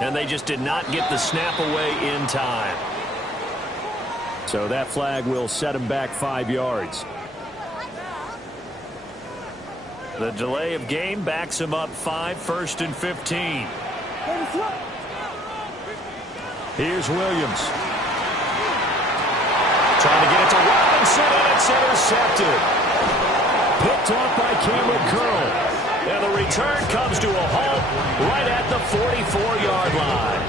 And they just did not get the snap away in time. So that flag will set him back 5 yards. The delay of game backs him up 5, 1st and 15. Here's Williams. Trying to get it to Robinson, and it's intercepted. Picked off by Cameron Curl. And the return comes to a halt right at the 44-yard line.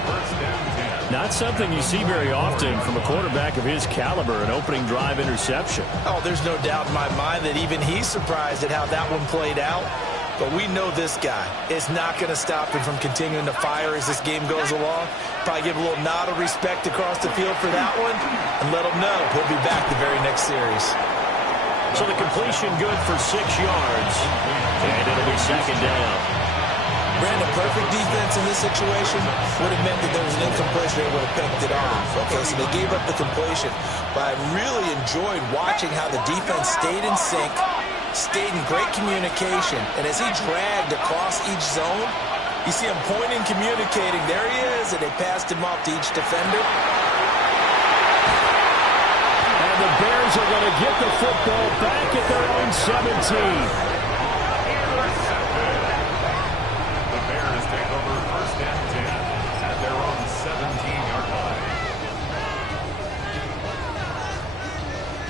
Not something you see very often from a quarterback of his caliber, an opening drive interception. Oh, there's no doubt in my mind that even he's surprised at how that one played out. But we know this guy is not going to stop him from continuing to fire as this game goes along. Probably give a little nod of respect across the field for that one and let him know he'll be back the very next series. So the completion good for 6 yards, and it'll be 2nd down. Brandon, perfect defense in this situation would have meant that there was an incompletion. They would have picked it off. Okay, so they gave up the completion. But I really enjoyed watching how the defense stayed in sync, stayed in great communication. And as he dragged across each zone, you see him pointing, communicating. There he is, and they passed him off to each defender. And the Bears are going to get the football back at their own 17.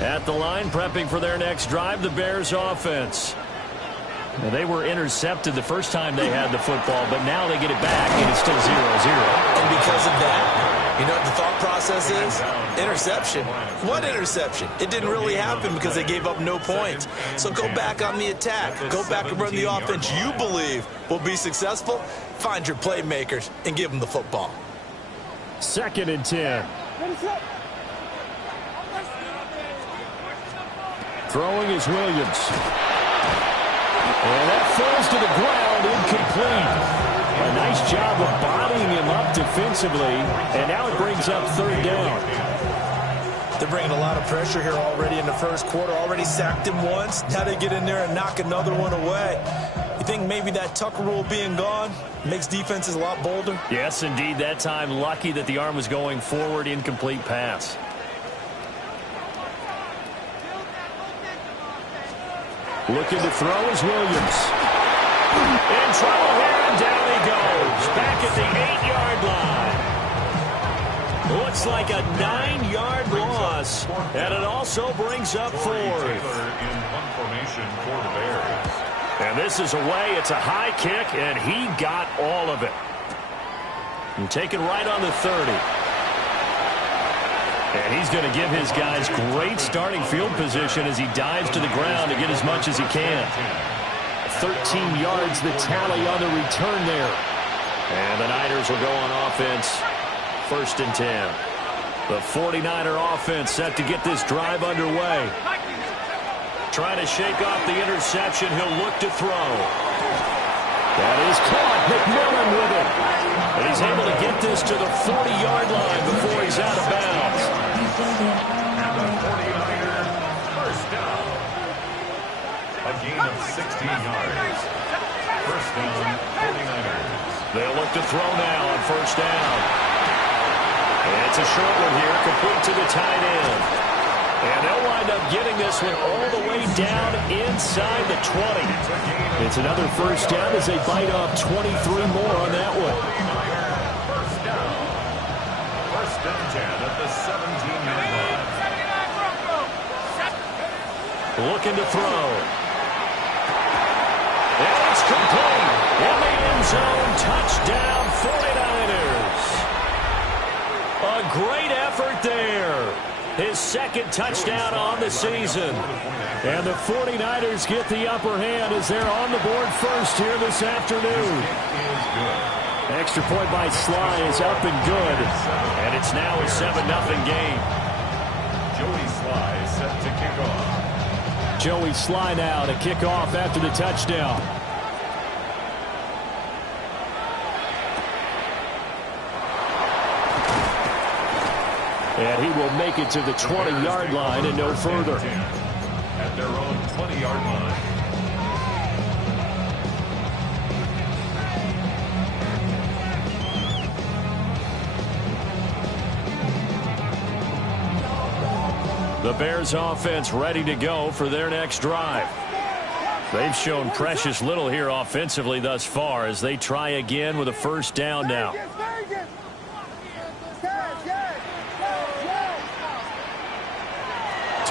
At the line, prepping for their next drive, the Bears offense. Now, they were intercepted the first time they had the football, but now they get it back, and it's still 0-0. And because of that, you know what the thought process is? Interception. What interception? It didn't really happen because they gave up no points. So go back on the attack. Go back and run the offense you believe will be successful. Find your playmakers and give them the football. 2nd and 10. Throwing is Williams. And that falls to the ground, incomplete. A nice job of bodying him up defensively, and now it brings up 3rd down. They're bringing a lot of pressure here already in the first quarter. Already sacked him once. Now they get in there and knock another one away. You think maybe that Tucker rule being gone makes defenses a lot bolder? Yes, indeed. That time, lucky that the arm was going forward, incomplete pass. Looking to throw is Williams. In trouble here, and down he goes. Back at the 8-yard line. Looks like a 9-yard loss, and it also brings up 4th. And this is away. It's a high kick, and he got all of it. And taken right on the 30. And he's going to give his guys great starting field position as he dives to the ground to get as much as he can. 13 yards the tally on the return there. And the Niners will go on offense. 1st and 10. The 49er offense set to get this drive underway. Trying to shake off the interception. He'll look to throw. That is caught. McMillan with it. And he's able to get this to the 40-yard line before he's out of bounds. And the 49ers first down. A gain of 16 yards. First down, 49ers. They'll look to throw now on 1st down. And it's a short one here, complete to the tight end. And they'll wind up getting this one all the way down inside the 20. It's another 1st down as they bite off 23 more on that one. First down. 1st and 10 at the 17-yard line. Looking to throw. And it's complete. In the end zone, touchdown 49ers. A great effort there. His 2nd touchdown on the season. And the 49ers get the upper hand as they're on the board first here this afternoon. Extra point by Sly is up and good. And it's now a 7-0 game. Joey Sly set to kick off. Joey Sly now to kick off after the touchdown. And he will make it to the 20-yard line and no further. At their own 20-yard line. The Bears offense ready to go for their next drive. They've shown precious little here offensively thus far as they try again with a first down now. To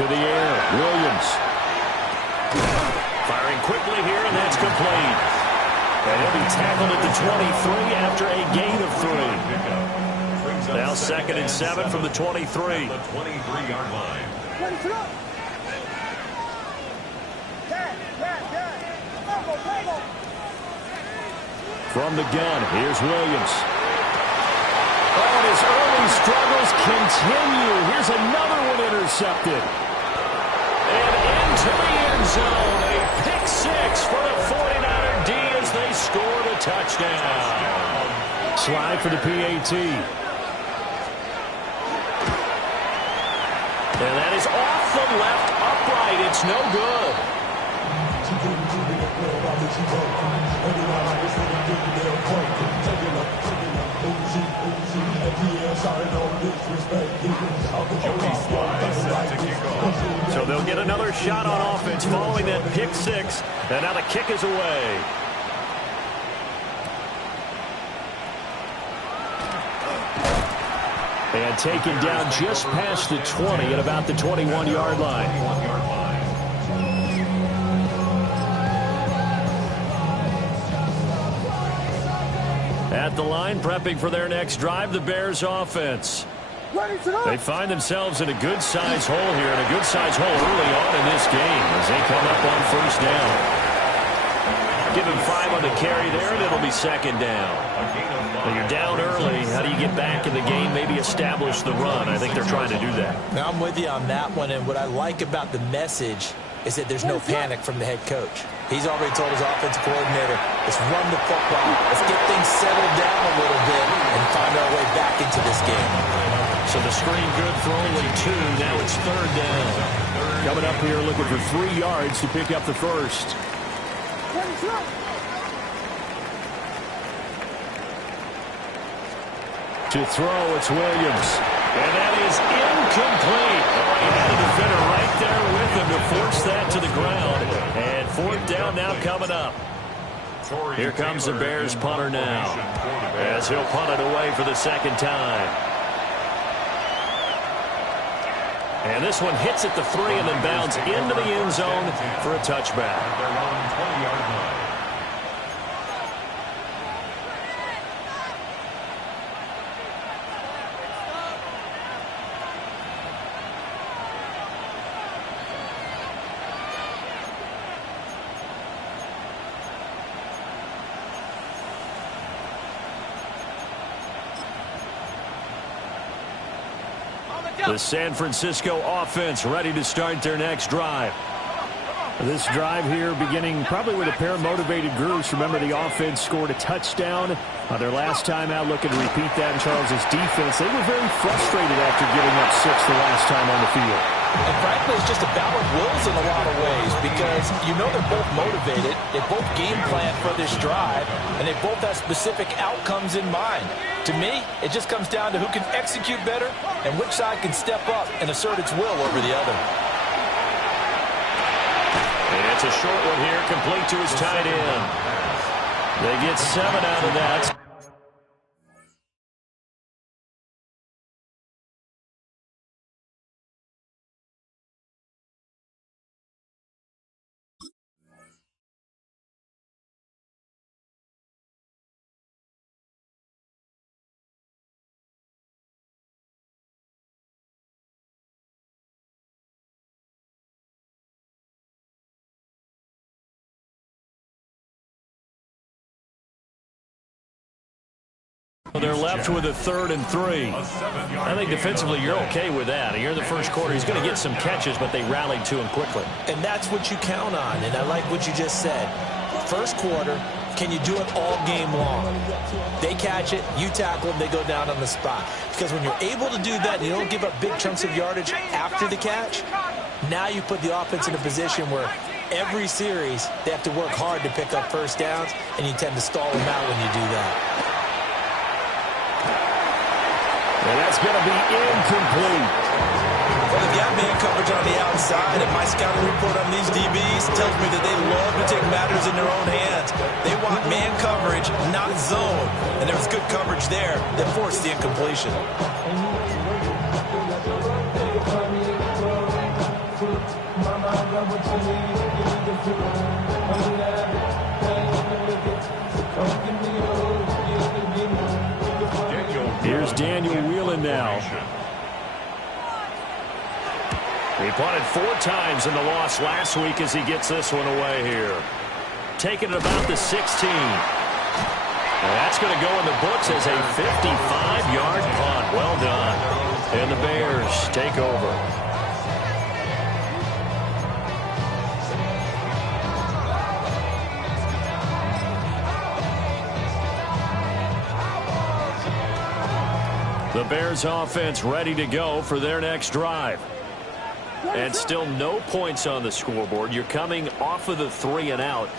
the air, Williams. Firing quickly here, and that's complete. And he'll be tackled at the 23 after a gain of 3. Now 2nd and 7 from the 23. The 23-yard line. From the gun, here's Williams. Oh, and his early struggles continue. Here's another one intercepted. And into the end zone. A pick-6 for the 49er D as they score the touchdown. Slide for the PAT. And that is off the left upright. It's no good. So they'll get another shot on offense following that pick-6. And now the kick is away. And taken down just past the 20 at about the 21-yard line. At the line, prepping for their next drive, the Bears offense. They find themselves in a good-sized hole here, and a good-sized hole early on in this game as they come up on first down. Give him 5 on the carry there, and it'll be 2nd down. When you're down early, how do you get back in the game, maybe establish the run? I think they're trying to do that. Now, I'm with you on that one, and what I like about the message is that there's no panic from the head coach. He's already told his offensive coordinator, let's run the football, let's get things settled down a little bit and find our way back into this game. So the screen good for only 2. Now it's 3rd down. Coming up here looking for 3 yards to pick up the first. To throw, it's Williams. And that is incomplete. Oh, he had a defender right there with him to force that to the ground. And 4th down now coming up. Here comes the Bears punter now, as he'll punt it away for the 2nd time. And this one hits at the 3 and then bounds into the end zone for a touchback. Their own 20-yard line. The San Francisco offense ready to start their next drive. This drive here beginning probably with a pair of motivated groups. Remember, the offense scored a touchdown their last time out, looking to repeat that in Charles's defense. They were very frustrated after giving up 6 the last time on the field. And frankly, it's just a battle of wills in a lot of ways because you know they're both motivated, they both game plan for this drive, and they both have specific outcomes in mind. To me, it just comes down to who can execute better and which side can step up and assert its will over the other. And it's a short one here, complete to his tight end. They get 7 out of that. They're left with a 3rd and 3. I think defensively you're okay with that. Here in the first quarter, he's going to get some catches, but they rallied to him quickly. And that's what you count on, and I like what you just said. First quarter, can you do it all game long? They catch it, you tackle them, they go down on the spot. Because when you're able to do that and you don't give up big chunks of yardage after the catch, now you put the offense in a position where every series they have to work hard to pick up first downs, and you tend to stall them out when you do that. And that's going to be incomplete. Well, if you have me coverage on the outside, and my scouting report on these DBs tells me that they love to take matters in their own hands. They want man coverage, not zone. And there was good coverage there that forced the incompletion. Here's Daniel Whelan now. He punted 4 times in the loss last week as he gets this one away here. Taking it about the 16. And that's going to go in the books as a 55-yard punt. Well done. And the Bears take over. The Bears offense ready to go for their next drive. And still no points on the scoreboard. You're coming off of the 3 and out.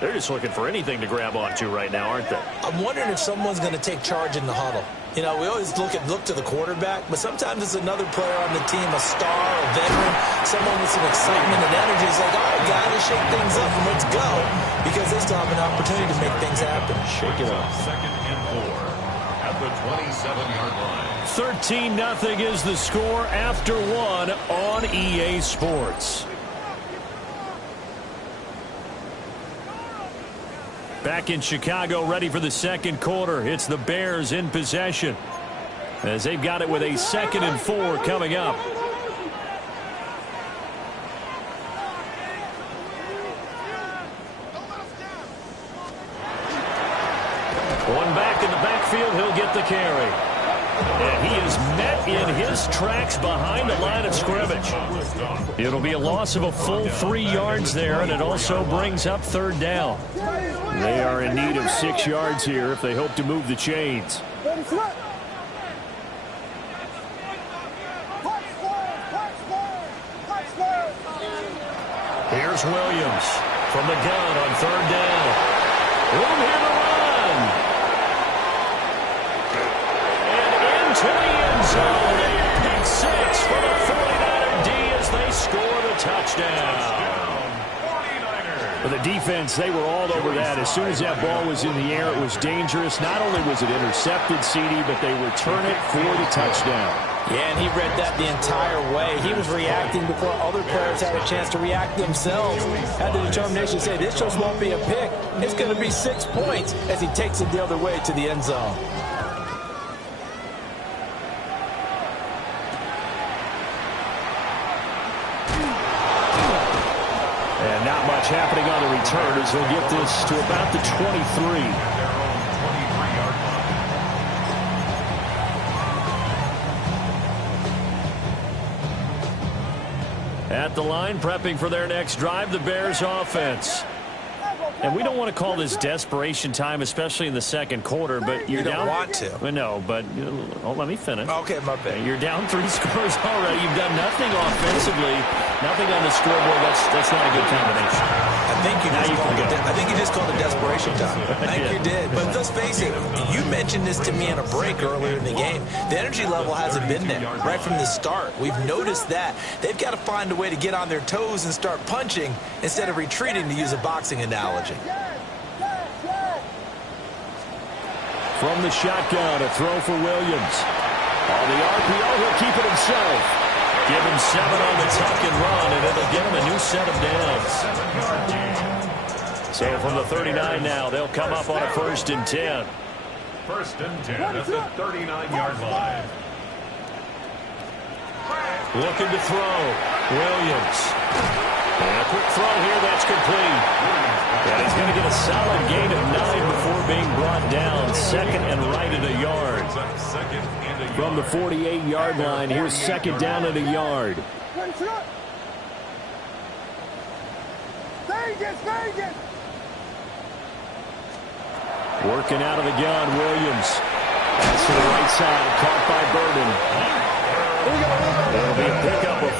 They're just looking for anything to grab onto right now, aren't they? I'm wondering if someone's going to take charge in the huddle. You know, we always look to the quarterback, but sometimes it's another player on the team, a star, a veteran, someone with some excitement and energy. It's like, all right, guys, let's shake things up and let's go, because they still have an opportunity to make things happen. Shake it up. 2nd and 4 at the 27-yard line. 13-0 is the score after 1 on EA Sports. Back in Chicago, ready for the second quarter. It's the Bears in possession as they've got it with a 2nd and 4 coming up. One back in the backfield, he'll get the carry. And he is met in his tracks behind the line of scrimmage. It'll be a loss of a full 3 yards there, and it also brings up 3rd down. They are in need of 6 yards here if they hope to move the chains. Here's Williams from the gun on 3rd down. Room here to run. And into the end zone. A pick 6 for the 49er D as they score the touchdown. For the defense, they were all over that. As soon as that ball was in the air, it was dangerous. Not only was it intercepted, CD, but they return it for the touchdown. Yeah, and he read that the entire way. He was reacting before other players had a chance to react themselves. Had the determination to say, this just won't be a pick. It's going to be 6 points as he takes it the other way to the end zone. And not much happening on the return as they'll get this to about the 23. At the line, prepping for their next drive, the Bears offense. And we don't want to call this desperation time, especially in the second quarter, but you're down. You don't want to. No, but let me finish. Okay, my bad. You're down 3 scores already. You've done nothing offensively, nothing on the scoreboard. That's not a good combination. I think you just called it desperation time. I think you did. But let's face it, you mentioned this to me in a break earlier in the game. The energy level hasn't been there right from the start. We've noticed that. They've got to find a way to get on their toes and start punching instead of retreating, to use a boxing analogy. From the shotgun, a throw for Williams. On the RPO, he'll keep it himself. Give him 7 on the tuck and run, and it'll give him a new set of downs. So from the 39 now, they'll come up on a 1st and 10. 1st and 10 at the 39-yard line. Looking to throw. Williams. And a quick throw here, that's complete. And he's going to get a solid gain of 9 before being brought down. 2nd and right at a yard. From the 48-yard line, here's 2nd down at a yard. Working out of the gun, Williams. That's to the right side, caught by Burden. It'll be a pickup of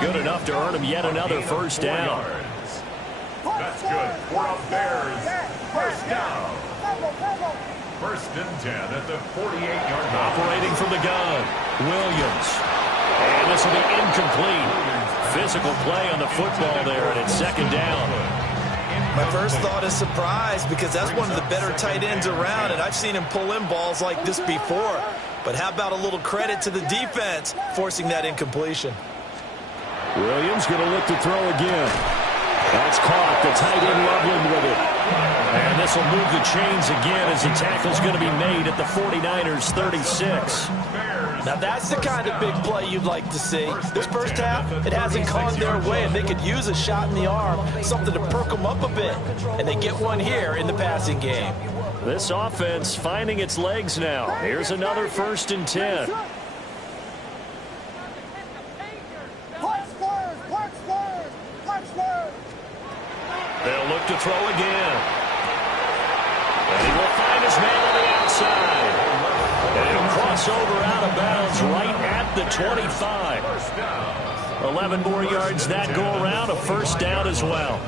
4, good enough to earn him yet another 1st down. That's good for a Bears 1st down. 1st and 10 at the 48-yard line. Operating from the gun, Williams. And this will be incomplete. Physical play on the football there, and it's second down. My first thought is surprise because that's one of the better tight ends around, and I've seen him pull in balls like this before. But how about a little credit to the defense forcing that incompletion? Williams going to look to throw again. That's caught. The tight end Loveland with it. And this will move the chains again as the tackle's going to be made at the 49ers 36. Now that's the kind of big play you'd like to see. This first half, it hasn't gone their way, and they could use a shot in the arm, something to perk them up a bit. And they get one here in the passing game. This offense finding its legs now. Here's another 1st and 10. They'll look to throw again. And he will find his man on the outside. And he'll cross over out of bounds right at the 25. 11 more yards that go around, a first down as well.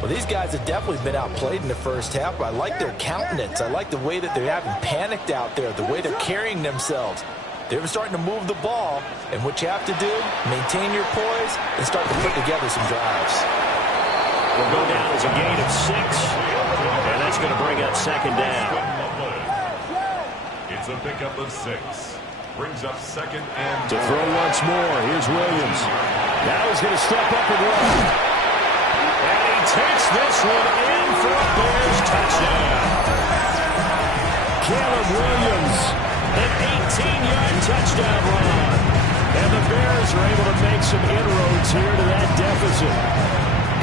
Well, these guys have definitely been outplayed in the first half, but I like their countenance. I like the way that they're having panicked out there, the way they're carrying themselves. They're starting to move the ball, and what you have to do, maintain your poise and start to put together some drives. Will go down as a gain of 6, and that's going to bring up second down. It's a pickup of 6. Brings up second and to throw once more. Here's Williams. Now he's going to step up and run. And he takes this one in for a Bears touchdown. Caleb Williams, an 18-yard touchdown run. And the Bears are able to make some inroads here to that deficit.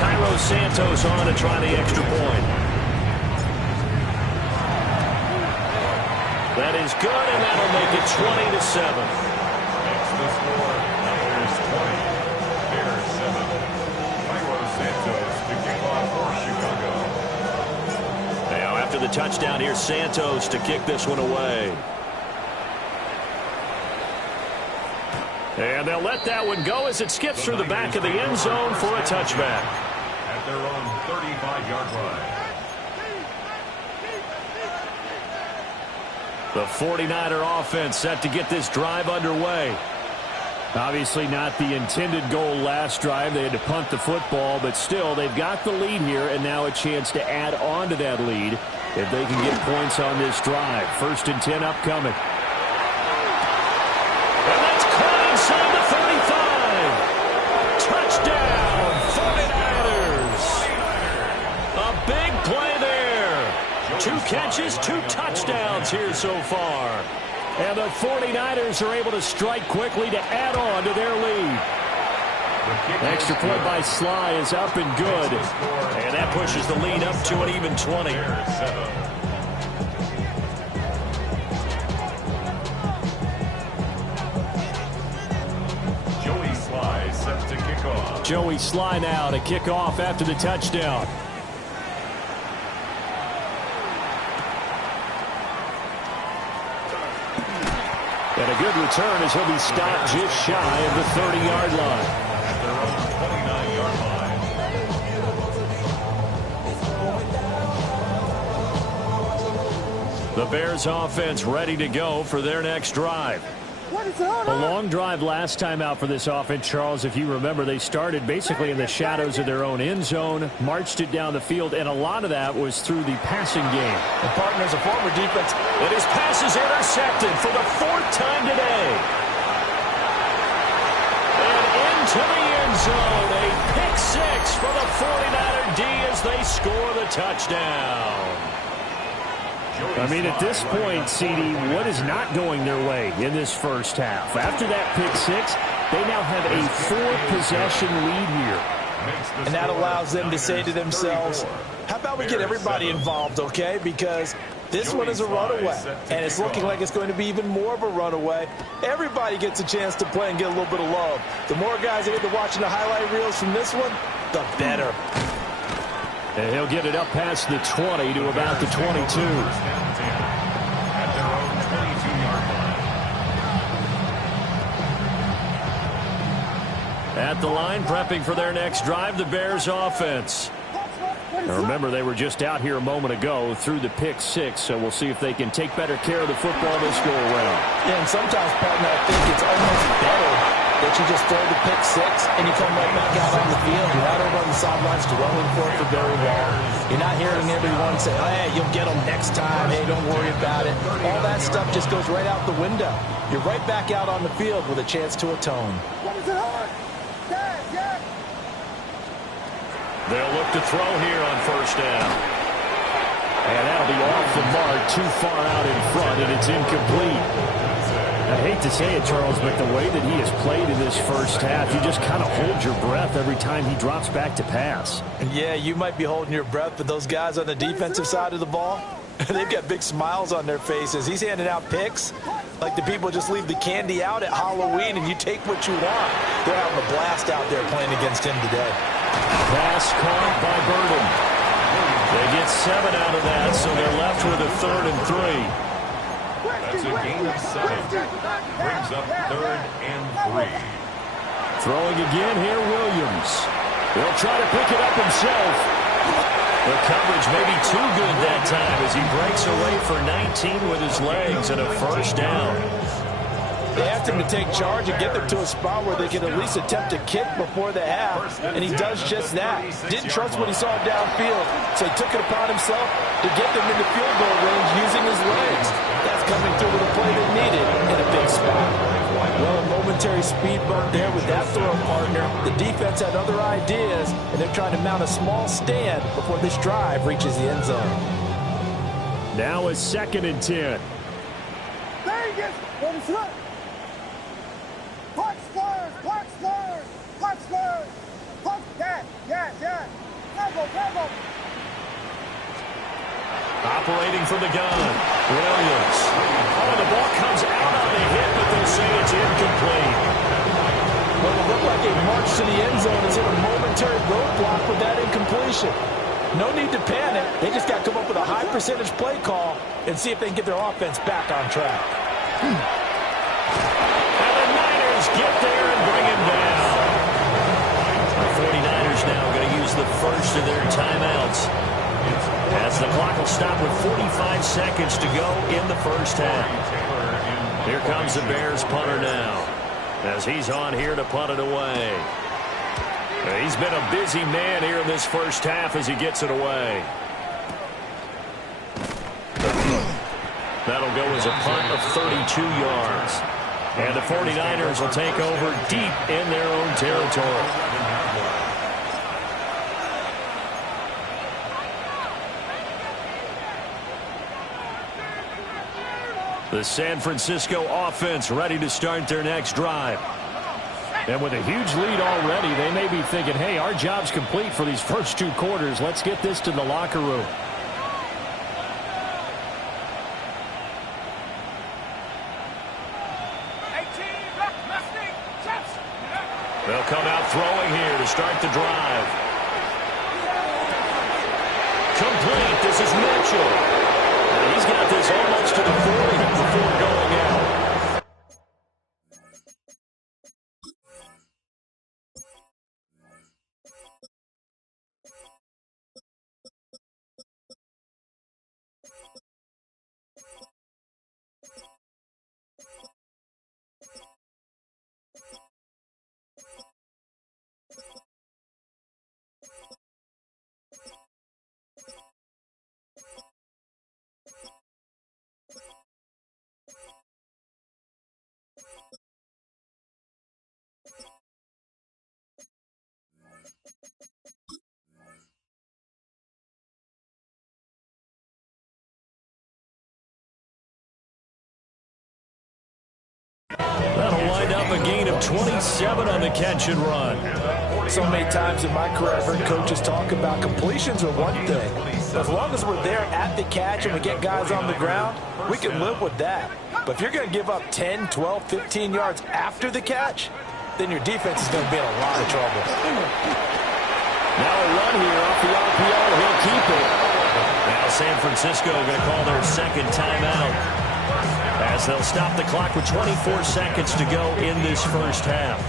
Cairo Santos on to try the extra point. That is good, and that'll make it 20-7. That's the score. Bears 20. Bears 7. Cairo Santos to kick off for Chicago. Now after the touchdown, here's Santos to kick this one away. And they'll let that one go as it skips through the back of the end zone for a touchback. At their own 35-yard line. The 49er offense set to get this drive underway. Obviously not the intended goal last drive. They had to punt the football, but still they've got the lead here and now a chance to add on to that lead if they can get points on this drive. 1st and 10 upcoming. And that's caught inside the 35. Touchdown, 49ers. A big play there. 2 catches, 2 touchdowns here so far. And the 49ers are able to strike quickly to add on to their lead. Extra point by Sly is up and good. And that pushes the lead up to an even 20. Joey Sly set to kick off. Joey Sly now to kick off after the touchdown. And a good return as he'll be stopped just shy of the 30-yard line. At their own 29-yard line. The Bears offense ready to go for their next drive. A long drive last time out for this offense, Charles. If you remember, they started basically in the shadows of their own end zone, marched it down the field, and a lot of that was through the passing game. The partner's a former defense. And his pass is intercepted for the 4th time today. And into the end zone, a pick 6 for the 49er D as they score the touchdown. I mean, at this point, CD, what is not going their way in this first half? After that pick 6, they now have a 4-possession lead here. And that allows them to say to themselves, how about we get everybody involved, okay? Because this one is a runaway, and it's looking like it's going to be even more of a runaway. Everybody gets a chance to play and get a little bit of love. The more guys that get to watching the highlight reels from this one, the better. And he'll get it up past the 20 to about the 22. At their own 22-yard line. At the line, prepping for their next drive, the Bears offense. Now remember, they were just out here a moment ago through the pick 6, so we'll see if they can take better care of the football this go around. Yeah, and sometimes, partner, I think it's almost better that you just throw the pick six and you come right back out on the field. You're not over on the sidelines dwelling for it for very long. You're not hearing everyone say, hey, you'll get them next time. Hey, don't worry about it. All that stuff just goes right out the window. You're right back out on the field with a chance to atone. They'll look to throw here on first down. And that'll be off the mark, too far out in front, and it's incomplete. I hate to say it, Charles, but the way that he has played in this first half, you just kind of hold your breath every time he drops back to pass. Yeah, you might be holding your breath, but those guys on the defensive side of the ball, they've got big smiles on their faces. He's handing out picks like the people just leave the candy out at Halloween and you take what you want. They're having a blast out there playing against him today. Pass caught by Burden. They get 7 out of that, so they're left with a 3rd and 3. That's a gain of 7. Brings up 3rd and 3. Throwing again here, Williams. He'll try to pick it up himself. The coverage may be too good that time as he breaks away for 19 with his legs and a first down. They asked him to take charge and get them to a spot where they could at least attempt a kick before the half, and he does just that. Didn't trust what he saw downfield, so he took it upon himself to get them into field goal range using his legs. That's coming through with a play they needed in a big spot. Well, a momentary speed bump there with that throw partner. The defense had other ideas, and they're trying to mount a small stand before this drive reaches the end zone. Now a 2nd and 10. Vegas, what is that? Punch Spurs, punch Spurs, punch Spurs, punch, yeah. Level. Operating from the gun, Williams. Oh, the ball comes out on the hit, but they'll say it's incomplete. Well, it looked like a march to the end zone is in a momentary roadblock with that incompletion. No need to panic. They just got to come up with a high percentage play call and see if they can get their offense back on track. Get there and bring him down. The 49ers now going to use the first of their timeouts as the clock will stop with 45 seconds to go in the first half. Here comes the Bears punter now as he's on here to punt it away. He's been a busy man here in this first half as he gets it away. That'll go as a punt of 32 yards. And the 49ers will take over deep in their own territory. The San Francisco offense ready to start their next drive. And with a huge lead already, they may be thinking, hey, our job's complete for these first 2 quarters. Let's get this to the locker room. They'll come out throwing here to start the drive. Complete. This is Mitchell. And he's got this almost to the 40 before going out. That'll wind up a gain of 27 on the catch and run. So many times in my career, I've heard coaches talk about completions are one thing. As long as we're there at the catch and we get guys on the ground, we can live with that. But if you're going to give up 10, 12, 15 yards after the catch, then your defense is going to be in a lot of trouble. Now a run here off the RPO. He'll keep it. Now San Francisco going to call their 2nd timeout as they'll stop the clock with 24 seconds to go in this first half.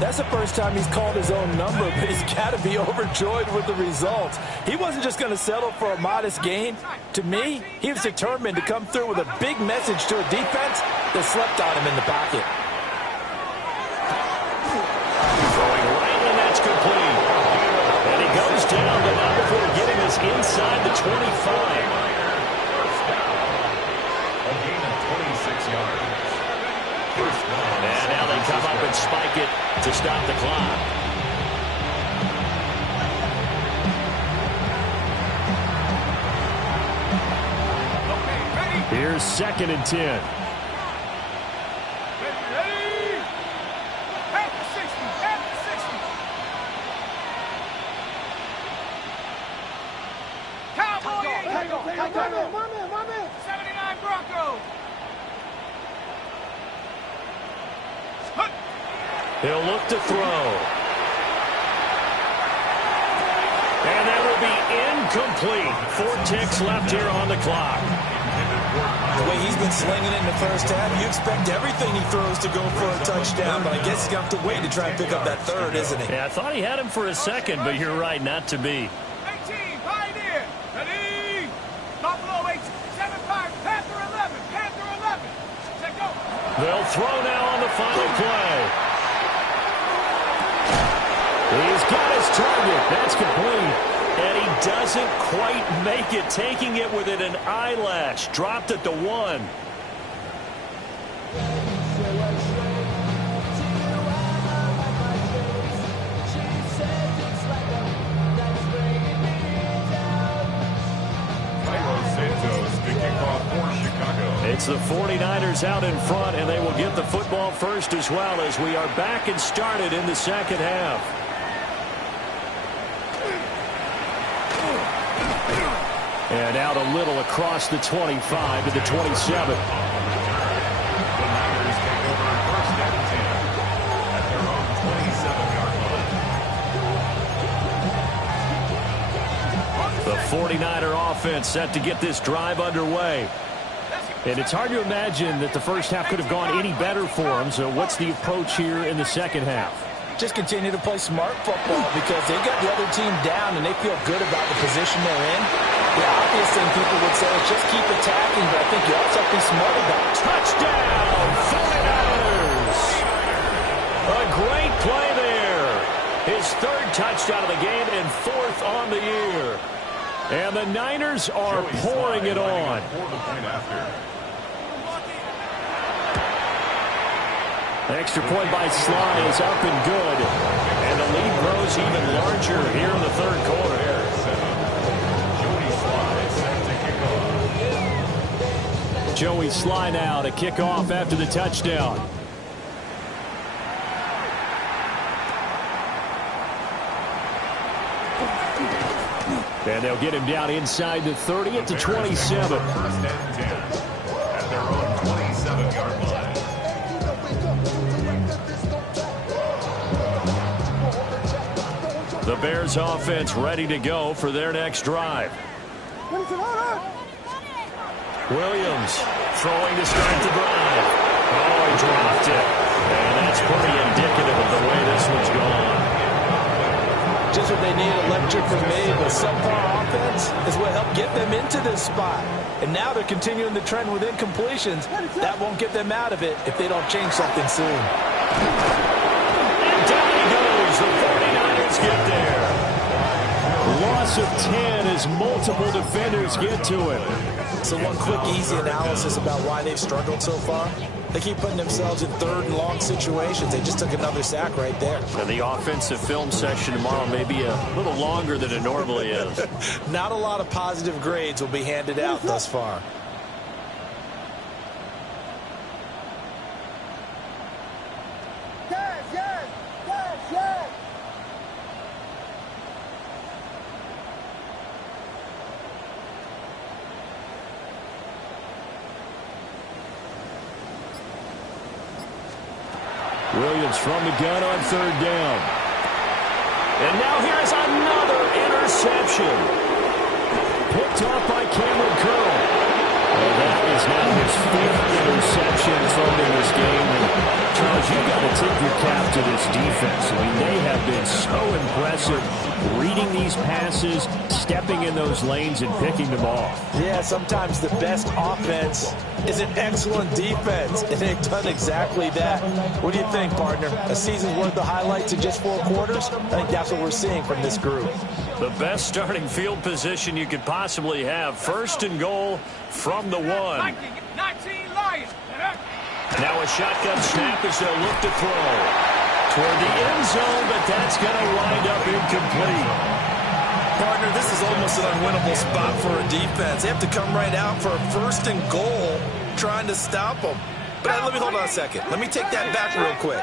That's the first time he's called his own number, but he's got to be overjoyed with the results. He wasn't just going to settle for a modest gain. To me, he was determined to come through with a big message to a defense that slept on him in the pocket. First down. A gain of 26 yards. First down. And now they come up and spike it to stop the clock. Here's 2nd and 10. Ready? Half the 60, half the 60. Cowboy, my man. 79 Broncos. He'll look to throw. And that will be incomplete. 4 ticks left here on the clock. The way he's been slinging it in the first half, you expect everything he throws to go for a touchdown, but I guess he's going to have to wait to try and pick up that third, isn't he? Yeah, I thought he had him for a second, but you're right, not to be. 18, Pioneer. Ready? Buffalo 8, 7-5, Panther 11, Panther 11. Check go. They'll throw now on the final play. He's got his target. That's complete. And he doesn't quite make it, taking it within an eyelash. Dropped at the 1. It's the 49ers out in front, and they will get the football first as well as we are back and started in the second half. And out a little across the 25 to the 27. The Niners take over first and 10 at their own 27-yard line. The 49er offense set to get this drive underway. And it's hard to imagine that the first half could have gone any better for them. So what's the approach here in the second half? Just continue to play smart football because they got the other team down and they feel good about the position they're in. The obvious thing people would say is just keep attacking, but I think you also have to be smart about it. Touchdown, 49ers! A great play there. His 3rd touchdown of the game and 4th on the year. And the Niners are pouring it on. Extra point by Sly is up and good. And the lead grows even larger here in the 3rd quarter. Joey Sly now to kick off after the touchdown. And they'll get him down inside the 30 at the 27. First and 10 at their own 27-yard line. The Bears offense ready to go for their next drive. Williams throwing to start the drive. Oh, he dropped it. And that's pretty indicative of the way this one's gone. Just what they need, electric from me, but subpar offense is what helped get them into this spot. And now they're continuing the trend with incompletions. That won't get them out of it if they don't change something soon. And down he goes. The 49ers get there. Loss of 10 as multiple defenders get to him. So one quick, easy analysis about why they've struggled so far. They keep putting themselves in 3rd and long situations. They just took another sack right there. And the offensive film session tomorrow may be a little longer than it normally is. Not a lot of positive grades will be handed out thus far. Yes. Williams from the gun on 3rd down. And now here's another interception. Picked off by Cameron Curl. Well, that is now his 5th interception thrown in this game. And Charles, you've got to tip your cap to this defense. I mean, they have been so impressive reading these passes, stepping in those lanes, and picking them off. Yeah, sometimes the best offense is an excellent defense, and they've done exactly that. What do you think, partner? A season's worth of highlights in just 4 quarters? I think that's what we're seeing from this group. The best starting field position you could possibly have. 1st and goal from the 1. 19 Lions. Now a shotgun snap as they'll look to throw toward the end zone, but that's going to wind up incomplete. Partner, this is almost an unwinnable spot for a defense. They have to come right out for a 1st and goal trying to stop them. But let me hold on a second. Let me take that back real quick.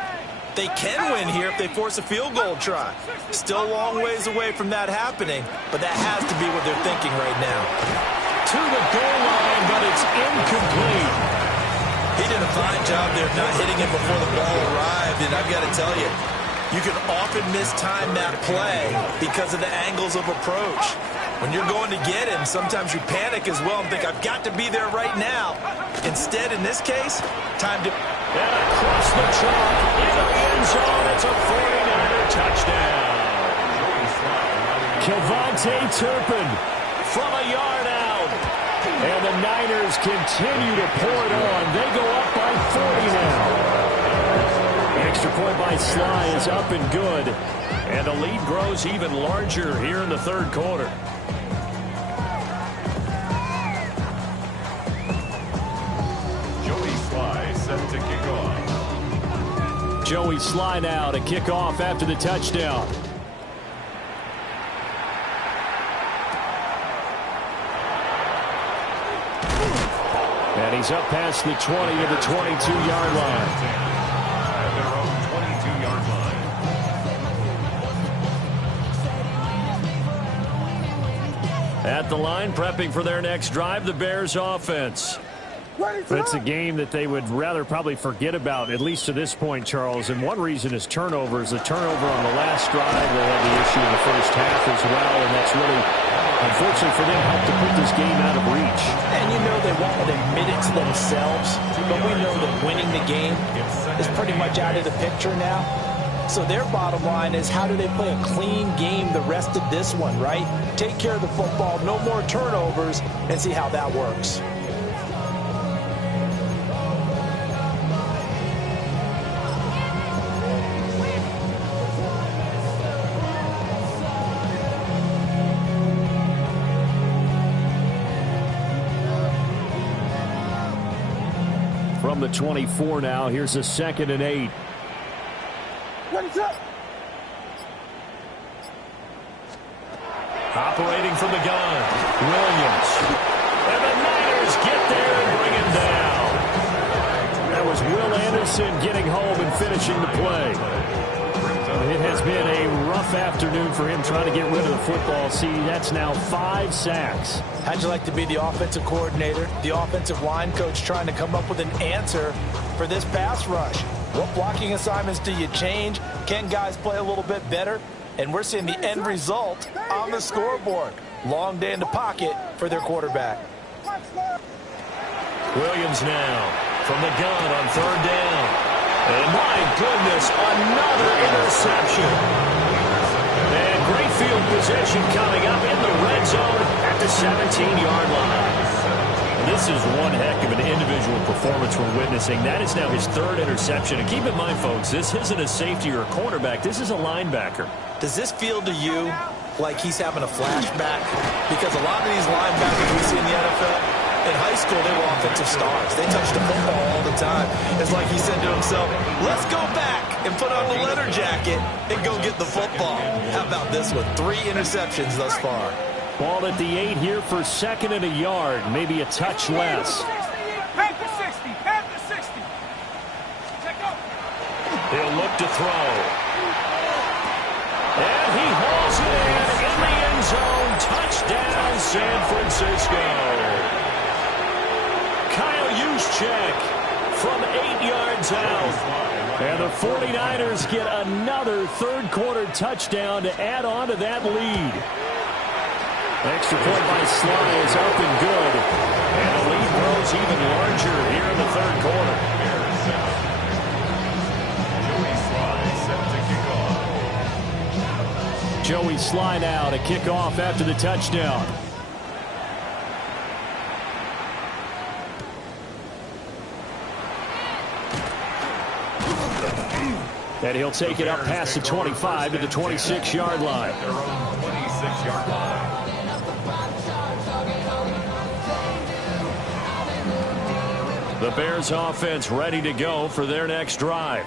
They can win here if they force a field goal try. Still a long ways away from that happening, but that has to be what they're thinking right now. To the goal line, but it's incomplete. He did a fine job there not hitting it before the ball arrived, and I've got to tell you, you can often mistime that play because of the angles of approach. When you're going to get him, sometimes you panic as well and think, I've got to be there right now. Instead, in this case, time to... And across the chalk, into the end zone, it's a 49er touchdown. Kevontae Turpin from a yard out. And the Niners continue to pour it on. They go up by 40 now. Extra point by Sly is up and good. And the lead grows even larger here in the 3rd quarter. Set to kick off. Joey Sly now to kick off after the touchdown. And he's up past the 20 to the 22-yard line. At their own 22-yard line. At the line, prepping for their next drive, the Bears offense. It's a game that they would rather probably forget about, at least to this point, Charles. And one reason is turnovers. The turnover on the last drive, they had the issue in the first half as well. And that's really, unfortunately for them, helped to put this game out of reach. And you know they won't admit it to themselves, but we know that winning the game is pretty much out of the picture now. So their bottom line is, how do they play a clean game the rest of this one, right? Take care of the football, no more turnovers, and see how that works. From the 24 now, here's a 2nd and 8. Operating from the gun, Williams. And the Niners get there and bring him down. That was Will Anderson getting home and finishing the play. It has been a rough afternoon for him trying to get rid of the football. See, that's now 5 sacks. How'd you like to be the offensive coordinator, the offensive line coach, trying to come up with an answer for this pass rush? What blocking assignments do you change? Can guys play a little bit better? And we're seeing the end result on the scoreboard. Long day in the pocket for their quarterback. Williams now from the gun on 3rd down. And my goodness, another interception. And great field position coming up in the red zone at the 17-yard line. This is one heck of an individual performance we're witnessing. That is now his 3rd interception. And keep in mind, folks, this isn't a safety or a cornerback. This is a linebacker. Does this feel to you like he's having a flashback? Because a lot of these linebackers we see in the NFL, in high school, they were offensive stars. They touched the football all the time. It's like he said to himself, let's go back and put on the leather jacket and go get the football. How about this one? 3 interceptions thus far. Ball at the 8 here for 2nd and a yard. Maybe a touch less. Panther 60. Panther 60. Check out. He'll look to throw. And he hauls it in the end zone. Touchdown, San Francisco. Kyle Juszczyk from 8 yards out. And the 49ers get another 3rd quarter touchdown to add on to that lead. Extra point by Sly is up and good. And the lead grows even larger here in the 3rd quarter. Joey Sly set to kick off. Joey slide out, a kickoff after the touchdown. And he'll take it up past the 25 to the 26-yard line. Their own 26-yard line. The Bears offense ready to go for their next drive.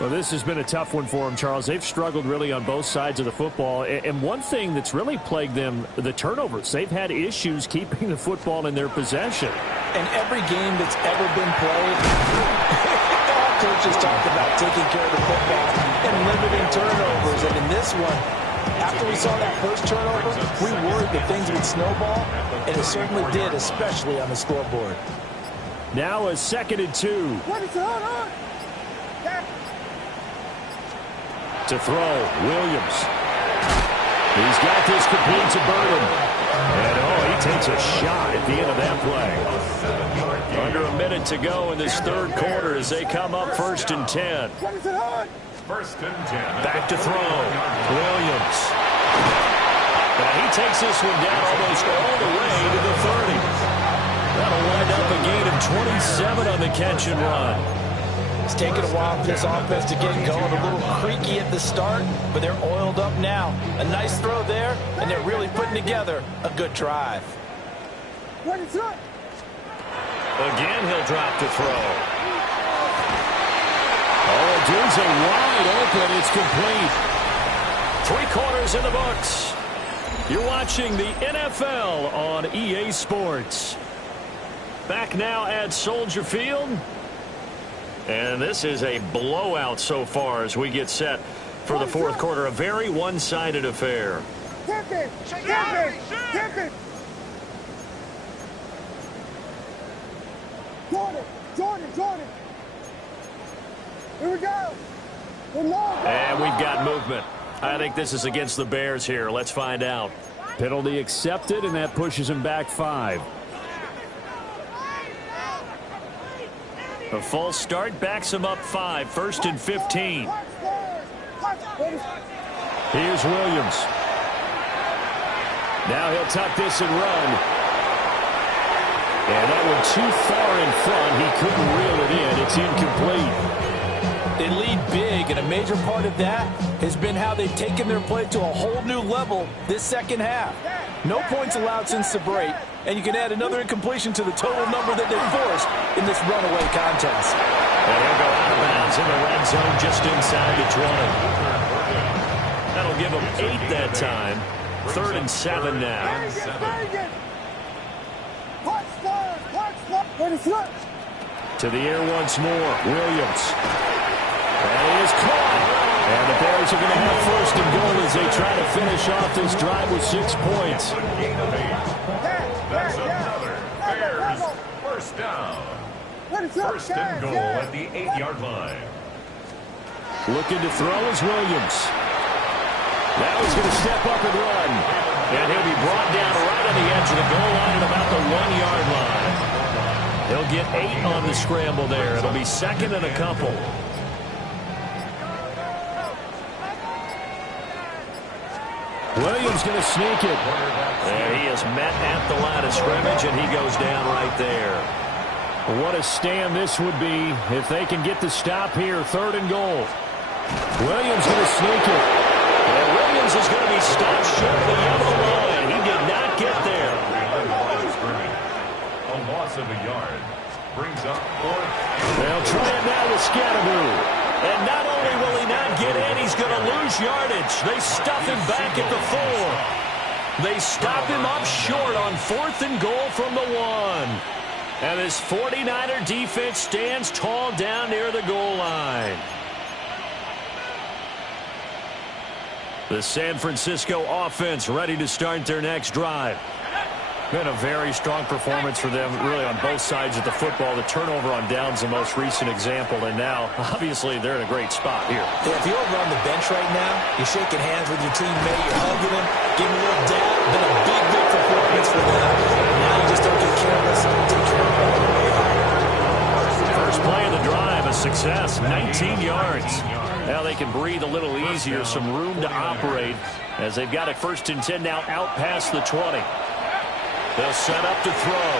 Well, this has been a tough one for them, Charles. They've struggled really on both sides of the football. And one thing that's really plagued them, the turnovers. They've had issues keeping the football in their possession. And every game that's ever been played, all coaches talk about taking care of the football and limiting turnovers. And in this one, after we saw that first turnover, we worried that things would snowball, and it certainly did, especially on the scoreboard. Now a 2nd and 2. To throw, Williams. He's got this complete to Burton. And, he takes a shot at the end of that play. Under a minute to go in this third quarter as they come up 1st and 10. 1st and 10. Back to throw, Williams. Now he takes this one down almost all the way to the 30. That'll wind up a gain of 27 on the catch and run. It's taken a while for this offense to get going. A little creaky at the start, but they're oiled up now. A nice throw there, and they're really putting together a good drive. Again, he'll drop to throw. Oh, dude's a wide open. It's complete. 3 quarters in the books. You're watching the NFL on EA Sports. Back now at Soldier Field. And this is a blowout so far as we get set for the fourth quarter. A very one-sided affair. Tip it! Tip it! Tip it! Jordan! Here we go! And we've got movement. I think this is against the Bears here. Let's find out. Penalty accepted, and that pushes him back 5. A false start backs him up 5. 1st and 15. Here's Williams. Now he'll tuck this and run. And that one too far in front. He couldn't reel it in. It's incomplete. They lead big, and a major part of that has been how they've taken their play to a whole new level this second half. No points allowed since the break, and you can add another incompletion to the total number that they forced in this runaway contest. And he'll go out of bounds in the red zone just inside the 20. That'll give them 8 that time. 3rd and 7 now. To the air once more. Williams. And he is caught. And the Bears are going to have 1st and goal as they try to finish off this drive with 6 points. That's another Bears 1st down. 1st and goal at the 8-yard line. Looking to throw is Williams. Now he's going to step up and run. And he'll be brought down right on the edge of the goal line at about the 1-yard line. He'll get 8 on the scramble there. It'll be 2nd and a couple. Williams going to sneak it. And he is met at the line of scrimmage, and he goes down right there. What a stand this would be if they can get the stop here. 3rd and goal. Williams going to sneak it. And Williams is going to be stopped short of the yellow line. He did not get there. A loss of a yard brings up 4th. They'll try it now with Scatteroo. And not only will he not get in, he's going to lose yardage. They stuff him back at the 4. They stop him up short on 4th and goal from the 1. And this 49er defense stands tall down near the goal line. The San Francisco offense ready to start their next drive. Been a very strong performance for them, really, on both sides of the football. The turnover on downs, the most recent example, and now, obviously, they're in a great spot here. Yeah, if you're over on the bench right now, you're shaking hands with your teammate, you're hugging him, giving a little dab. Been a big performance for them. Now you just don't get careless and take care of it on the way out. First play of the drive, a success, 19 yards. Now they can breathe a little easier, some room to operate as they've got it 1st and 10 now out past the 20. They'll set up to throw.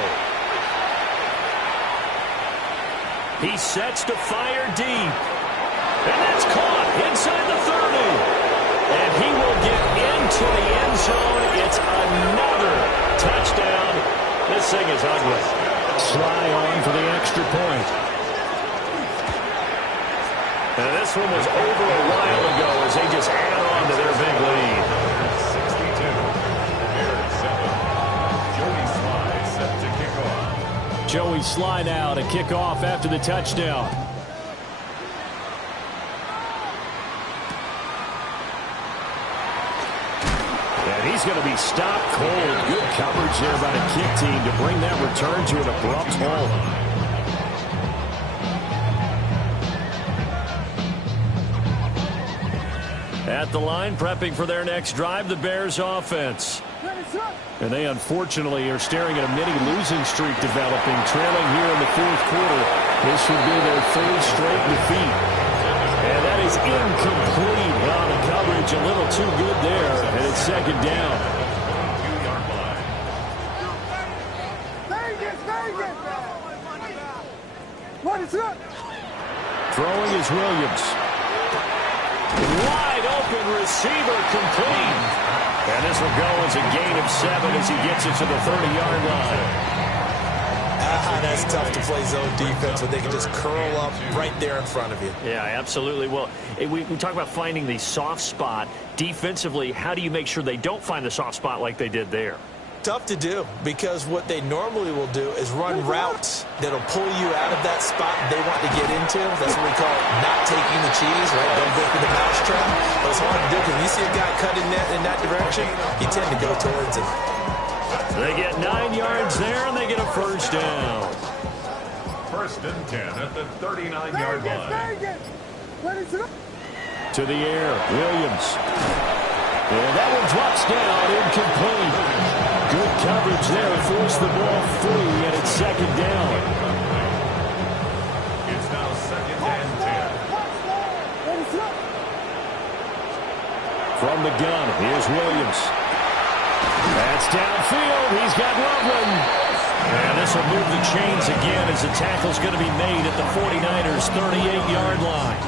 He sets to fire deep. And that's caught inside the 30. And he will get into the end zone. It's another touchdown. This thing is ugly. Sly on for the extra point. And this one was over a while ago as they just add on to their big lead. 62. Bears 7. Joey Sly set to kick off. Joey Sly now to kick off after the touchdown. And he's going to be stopped cold. Good coverage there by the kick team to bring that return to an abrupt halt. At the line, prepping for their next drive, the Bears offense. And they unfortunately are staring at a mini losing streak developing, trailing here in the 4th quarter. This would be their 3rd straight defeat. And that is incomplete. Well, the coverage a little too good there, and it's 2nd down. Throwing is Williams. Wide open receiver complete. And this will go as a gain of 7 as he gets it to the 30-yard line. That's tough to play zone defense when they can just curl up right there in front of you. Yeah, absolutely. Well, we talk about finding the soft spot. Defensively, how do you make sure they don't find the soft spot like they did there? Tough to do, because what they normally will do is run routes that'll pull you out of that spot they want to get into. That's what we call not taking the cheese, right? Don't go through the mousetrap. But it's hard to do because you see a guy cutting in that direction, you tend to go towards it. They get 9 yards there, and they get a 1st down. 1st and 10 at the 39-yard line. To the air, Williams. And that one drops down, incomplete. Good coverage there, forced the ball free, and it's 2nd down. It's now 2nd and 10. From the gun, here's Williams. That's downfield. He's got Loveland. And this will move the chains again as the tackle's going to be made at the 49ers' 38-yard line.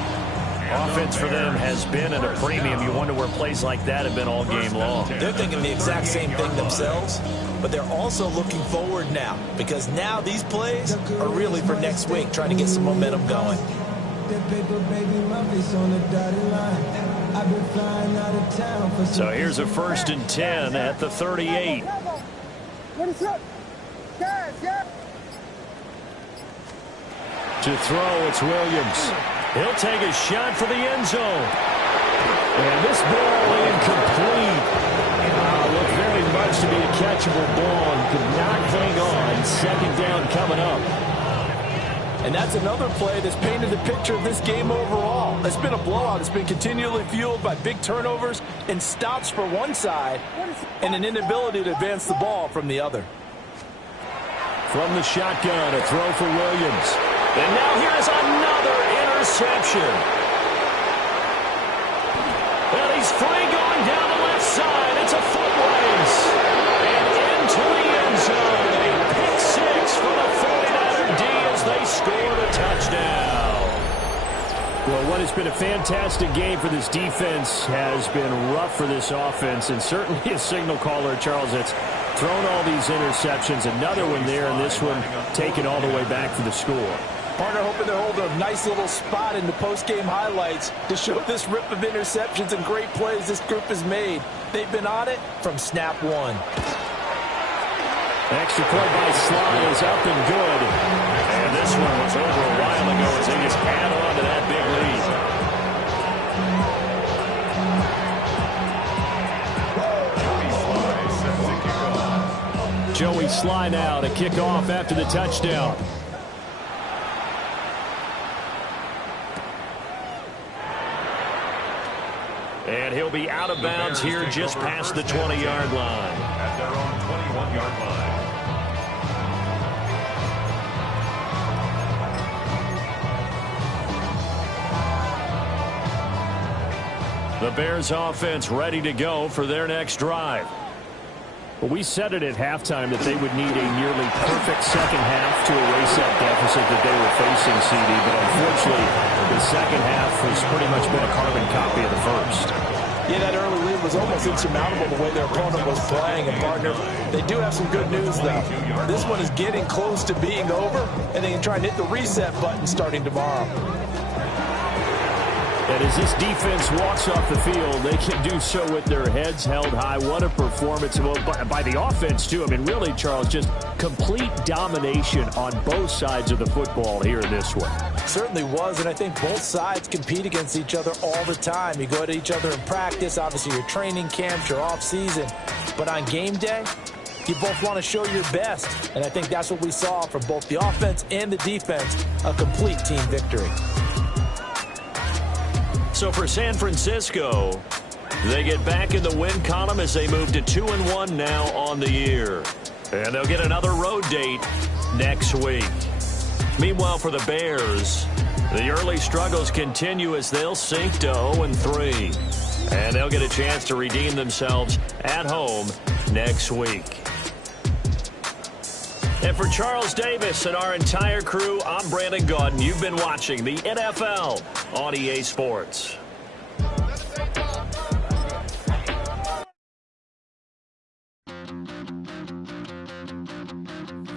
Offense for them has been at a premium. You wonder where plays like that have been all game long. They're thinking the exact same thing themselves, but they're also looking forward now, because now these plays are really for next week, trying to get some momentum going. So here's a 1st and 10 at the 38. To throw, it's Williams. He'll take a shot for the end zone. And this ball incomplete. Looked very much to be a catchable ball and could not hang on. 2nd down coming up. And that's another play that's painted the picture of this game overall. It's been a blowout. It's been continually fueled by big turnovers and stops for one side and an inability to advance the ball from the other. From the shotgun, a throw for Williams. And now here is another interception. And he's free going down the left side. It's a foot race. And into the end zone. A pick 6 for the 49er D as they scored a touchdown. Well, what has been a fantastic game for this defense has been rough for this offense, and certainly a signal caller, Charles, that's thrown all these interceptions. Another one there, and this one taken all the way back for the score. Partner hoping to hold a nice little spot in the post-game highlights to show this rip of interceptions and great plays this group has made. They've been on it from snap one. Extra point by Sly is up and good. And this one was over a while ago as they just add on to that big lead. Joey Sly now to kick off after the touchdown. And he'll be out of bounds here just past the 20-yard line. At their own 21-yard line. The Bears offense ready to go for their next drive. Well, we said it at halftime that they would need a nearly perfect second half to erase that deficit that they were facing, CD. But unfortunately, the second half has pretty much been a carbon copy of the first. Yeah, that early lead was almost insurmountable the way their opponent was playing. And, partner, they do have some good news, though. This one is getting close to being over, and they can try and hit the reset button starting tomorrow. And as this defense walks off the field, they can do so with their heads held high. What a performance by the offense, too. I mean, really, Charles, just complete domination on both sides of the football here in this one. Certainly was, and I think both sides compete against each other all the time. You go at each other in practice, obviously your training camps, your off-season. But on game day, you both want to show your best. And I think that's what we saw from both the offense and the defense, a complete team victory. So for San Francisco, they get back in the win column as they move to 2-1 now on the year. And they'll get another road date next week. Meanwhile, for the Bears, the early struggles continue as they'll sink to 0-3. And they'll get a chance to redeem themselves at home next week. And for Charles Davis and our entire crew, I'm Brandon Gaudin. You've been watching the NFL on EA Sports.